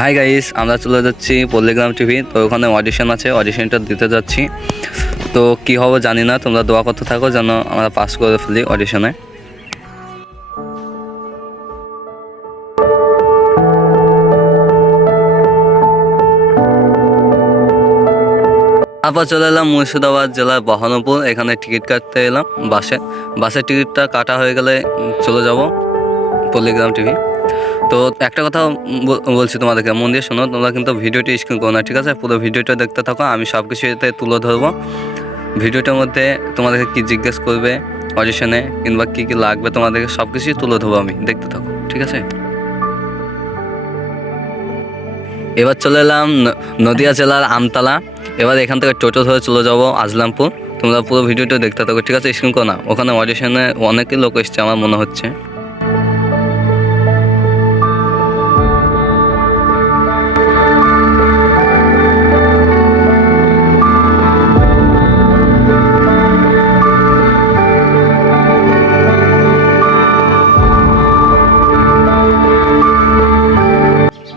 Hi guys, আমরা চলে যাচ্ছি পল্লীগ্রাম টিভি। তো ওখানে অডিশন আছে, অডিশনটা দিতে যাচ্ছি। তো কি হবে জানি না, তোমরা দোয়া করতে থাকো যেন আমরা পাস করে ফেলি অডিশনে। তারপর চলে এলাম মুর্শিদাবাদ জেলার বহরমপুর। এখানে টিকিট কাটতে এলাম বাসের টিকিটটা কাটা হয়ে গেলে চলে যাব পল্লীগ্রাম টিভি। তো একটা কথা বলছি তোমাদেরকে, মন দিয়ে শোনো। তোমরা কিন্তু ভিডিওটি স্ক্রিন করো না, ঠিক আছে? পুরো ভিডিওটা দেখতে থাকো, আমি সব কিছু এতে তুলে ধরবো। ভিডিওটার মধ্যে তোমাদেরকে কী জিজ্ঞেস করবে অডিশনে, কিংবা কী কী লাগবে তোমাদেরকে সব কিছুই তুলে ধরবো আমি, দেখতে থাকো, ঠিক আছে? এবার চলে এলাম নদিয়া জেলার আমতলা। এবার এখান থেকে টোটো ধরে চলে যাবো আজলামপুর। তোমরা পুরো ভিডিওটা দেখতে থাকো, ঠিক আছে? স্ক্রিন করো না। ওখানে অডিশনে অনেকই লোক এসছে আমার মনে হচ্ছে।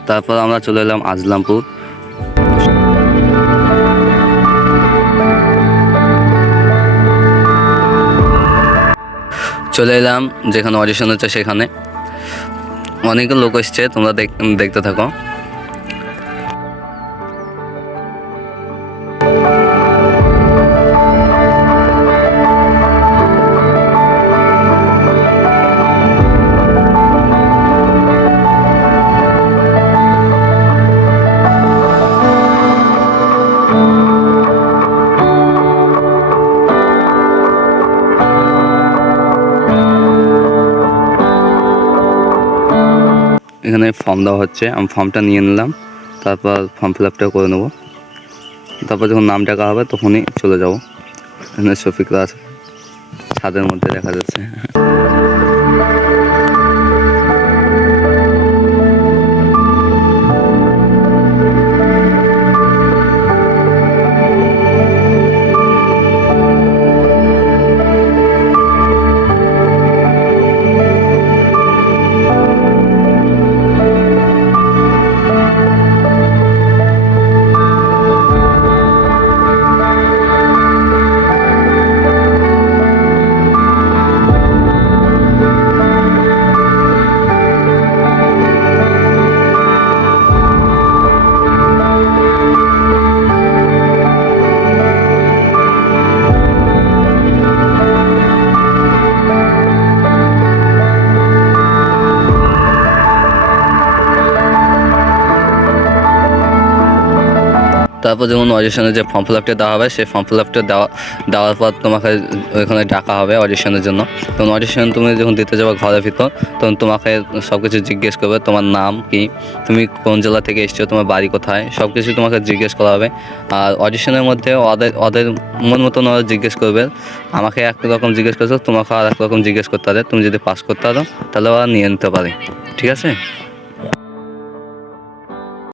তারপর আমরা চলে এলাম আজলামপুর। চলে এলাম যেখানে অডিশন হচ্ছে সেখানে। অনেক লোক এসছে, তোমরা দেখতে থাকো। এখানে ফর্ম দেওয়া হচ্ছে, আমি ফর্মটা নিয়ে নিলাম। তারপর ফর্ম ফিল আপটা করে নেবো। তারপর যখন নাম ডাকা হবে তখনই চলে যাব। এখানে শফিকরা আছে, ছাদের মধ্যে দেখা যাচ্ছে। তারপর যখন অডিশনে যে ফর্ম ফিল আপটা দেওয়া হবে, সেই ফর্ম ফিল আপটা দেওয়ার পর তোমাকে ওইখানে ডাকা হবে অডিশনের জন্য। তখন অডিশন তুমি যখন দিতে যাবে ঘরের ভিতর, তখন তোমাকে সব কিছু জিজ্ঞেস করবে। তোমার নাম কি, তুমি কোন জেলা থেকে এসছো, তোমার বাড়ি কোথায়, সব কিছু তোমাকে জিজ্ঞেস করা হবে। আর অডিশনের মধ্যে ওদের মন মতন ওরা জিজ্ঞেস করবে। আমাকে একরকম জিজ্ঞেস করছো, তোমাকে আর এক রকম জিজ্ঞেস করতে পারে। তুমি যদি পাস করতে পারো তাহলে ওরা নিয়ে নিতে পারে, ঠিক আছে?